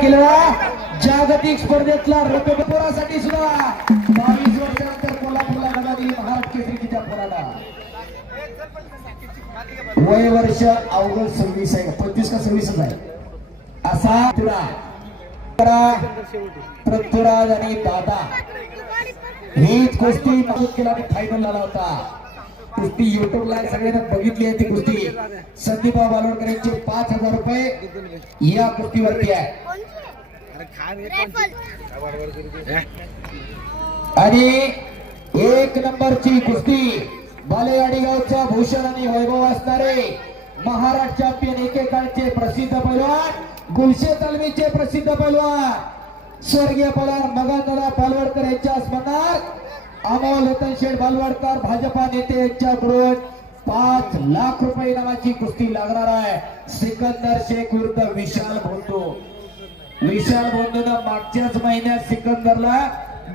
केला. जागतिक स्पर्धेतला रतपोरासाठी सुद्धा बावीस वर्षानंतर कोल्हापूरला लढा दिली केसरी केसरीच्या पोराला वय वर्ष अवघड सव्वीस आहे. पंचवीस का सव्वीसच आहे? असा तुला पृथ्वीराज आणि दादा. हीच गोष्टी मदत केला आणि फायनल झाला होता. कृती युट्यूबला सगळ्यांना बघितली आहे ती कुस्ती संदीपा बालोडकर यांचे पाच हजार रुपये या कुस्तीवरती आहे. आणि एक नंबरची कुस्ती बालेवाडी गावच्या भूषण आणि वैभव असणारे महाराष्ट्र चॅम्पियन एकेकाळचे प्रसिद्ध पैलवान गुलशे तलवीचे प्रसिद्ध पैलवान स्वर्गीय पवार मगादादा पालवडकर यांच्या स्मरणार्थ अमोल रतन शेठ बालवडकर भाजपा नेते यांच्याकडून पाच लाख रुपये नावाची कुस्ती लागणार आहे. सिकंदर शेख विरुद्ध विशाल भोंदू विशाल बंधूनं मागच्याच महिन्यात सिकंदरला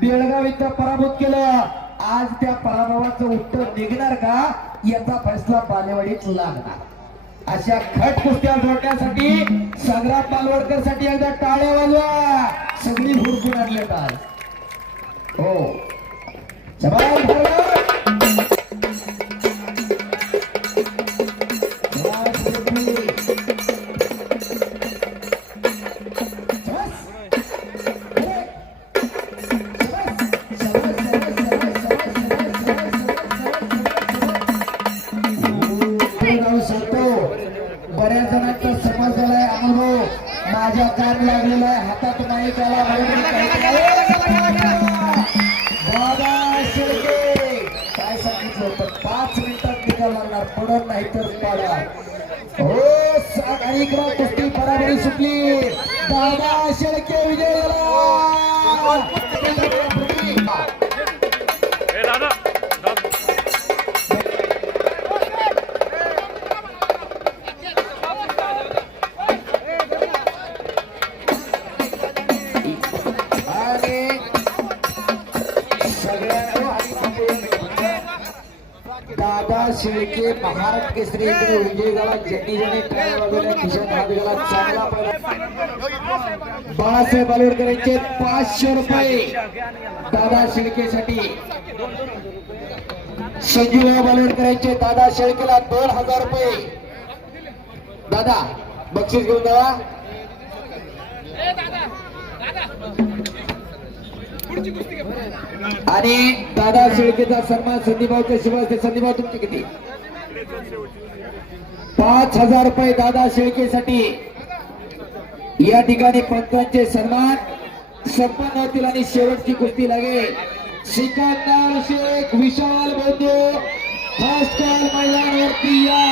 बेळगाव इथं पराभूत केलं. आज त्या पराभवाचं उत्तर निघणार का? याचा फैसला बालेवाडीत लागणार. अशा खट कुस्त्या जोडण्यासाठी संग्राम बालवडकरसाठी एकदा टाळ्या वाजवा. सगळी हुरकून आणले आज. हो. माझ्या काम लागलेला आहे हातात नाही त्याला लागणार नाही तर पाडा हो सात आणि इकडं कुस्ती बराबरी सुटली. दादा शेळके विजय झाला. शेळके महाराष्ट्र केसरी इकडे विजय झाला ज्यांनी ज्यांनी टाळ्या वाजवल्या खिशात हात चांगला पहिला. बाळासाहेब बालवडकर यांचे पाचशे रुपये दादा शेळकेसाठी संजीवराव बालवडकर यांचे दादा शेळकेला दोन हजार रुपये. दादा बक्षीस घेऊन जावा. आणि दादा शेळकेचा सन्मान संदीपावच्या शिवाय संदीपाव तुमचे किती? पाच हजार रुपये दादा शेळकेसाठी या ठिकाणी पंचांचे सन्मान. संपन्न होतील आणि शेवटची कुस्ती लागेल. सिकंदर शेख विशाल बंधू फर्स्ट कॉल मैदानावरती या.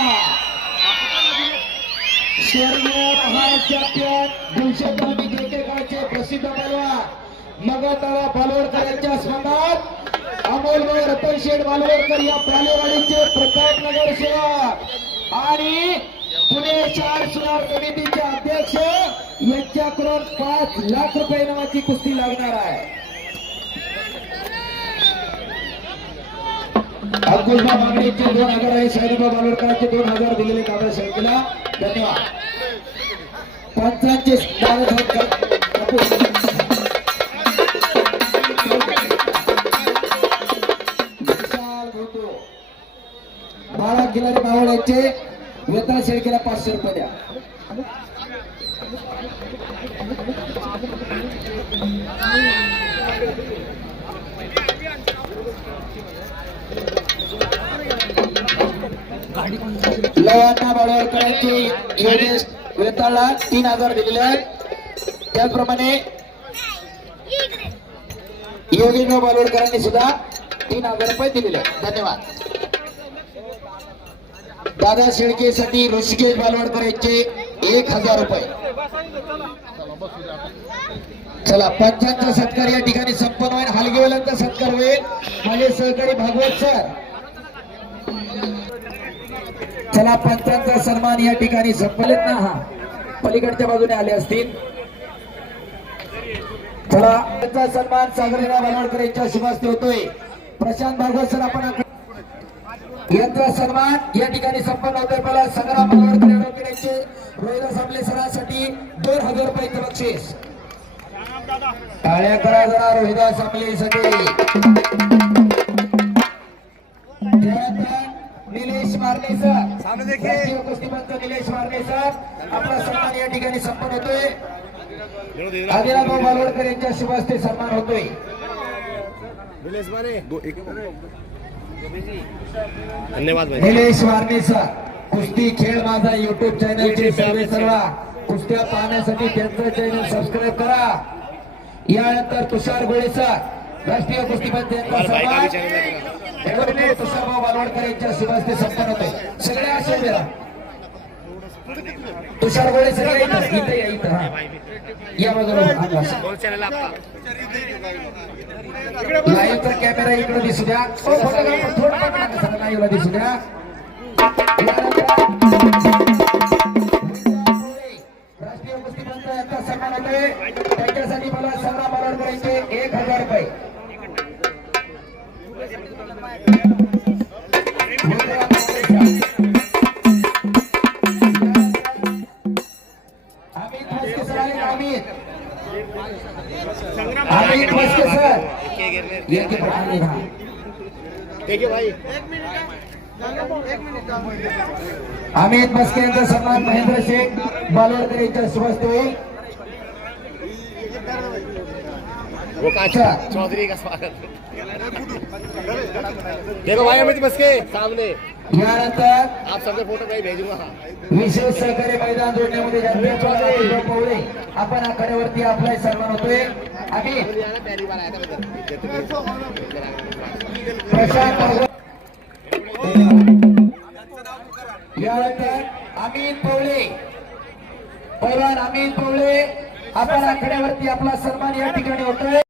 स्वर्गीय हा चॅम्पियन दिवशी एकेकाळचे प्रसिद्ध पैलवान. मगताळा बालोरकर यांच्या स्मरणात अमोलभाई रतन शेठ बालोरकर या बालेवाडीचे प्रताप नगर सेवक आणि पुणे शहर सुधार समितीचे अध्यक्ष यांच्याकडून पाच लाख रुपये नावाची कुस्ती लागणार आहे. अब्दुलबा मागणीचे दोन हजार आहे साईबा बालोरकरांचे दोन हजार दिलेले दादा शेळकेला धन्यवाद. पंचांचे दादा साहेब बाळा मावळ यांचे वेतन शेळकेला पाचशे रुपये द्या. लवांना बाळवडकरांचे योगेश वेताळला तीन हजार दिलेले आहेत. त्याचप्रमाणे योगेंद्र बालोडकरांनी सुद्धा तीन हजार रुपये दिलेले आहेत. धन्यवाद. दादा शेळकेसाठी ऋषिकेश बालवडकर यांचे एक हजार रुपये. चला पंचांचा सत्कार या ठिकाणी संपन्न होईल. हलगेवाल्यांचा सत्कार होईल. माझे सहकारी भागवत सर. चला पंचांचा सन्मान या ठिकाणी संपलेत ना हा. पलीकडच्या बाजूने आले असतील. चला त्यांचा सन्मान सागरीला बालवडकर यांच्या शुभास्ते होतोय. प्रशांत भागवत सर आपण यांचा सन्मान या ठिकाणी संपन्न होतोय. मला संग्राम ऍडव्होकेट यांचे रोहिदास आपले सरांसाठी दोन हजार रुपयाचं बक्षीस. टाळ्या करा जरा रोहिदास आमलेसाठी त्यानंतर निलेश मारणे सर. कुस्तीपंच निलेश मारणे सर. आपला सन्मान या ठिकाणी संपन्न होतोय. आदिराभाऊ मालवडकर यांच्या शुभ हस्ते सन्मान होतोय. धन्यवाद निलेश वारणे सर कुस्ती खेळ माझा युट्यूब चॅनलचे सर्वे सर्व. कुस्त्या पाहण्यासाठी त्यांचं चॅनल सबस्क्राईब करा. यानंतर तुषार गोळे सर राष्ट्रीय सन्मान ऍडव्होकेट तुषारभाऊ बालवडकर यांच्या शुभ हस्ते संपन्न होतोय सगळ्या असे जरा तुषार गोळे सगळे इथं या इथं हा. या बाजूला हा, कॅमेरा इकडे दिसू द्या. फोटोग्राफर थोडं पाठवा ना सर लाईव्हला दिसू द्या. अमित मस्के यांचा सन्मान महेंद्र शेख बालवडकर यांच्या सुभाष होईल. चौधरी का स्वागत देखो भाई अमित मस्के सामने। यानंतर आप सबके फोटो मैं भेजूंगा विशेष सहकारी मैदान जोडण्यामध्ये पवळे आपण आखाड्यावरती आपला सन्मान होतोय. अमित. पहली बार आया था मैं प्रशांत अमित पवळे पैलवान अमित पवळे आपण आखाड्यावरती आपला सन्मान या ठिकाणी होतोय.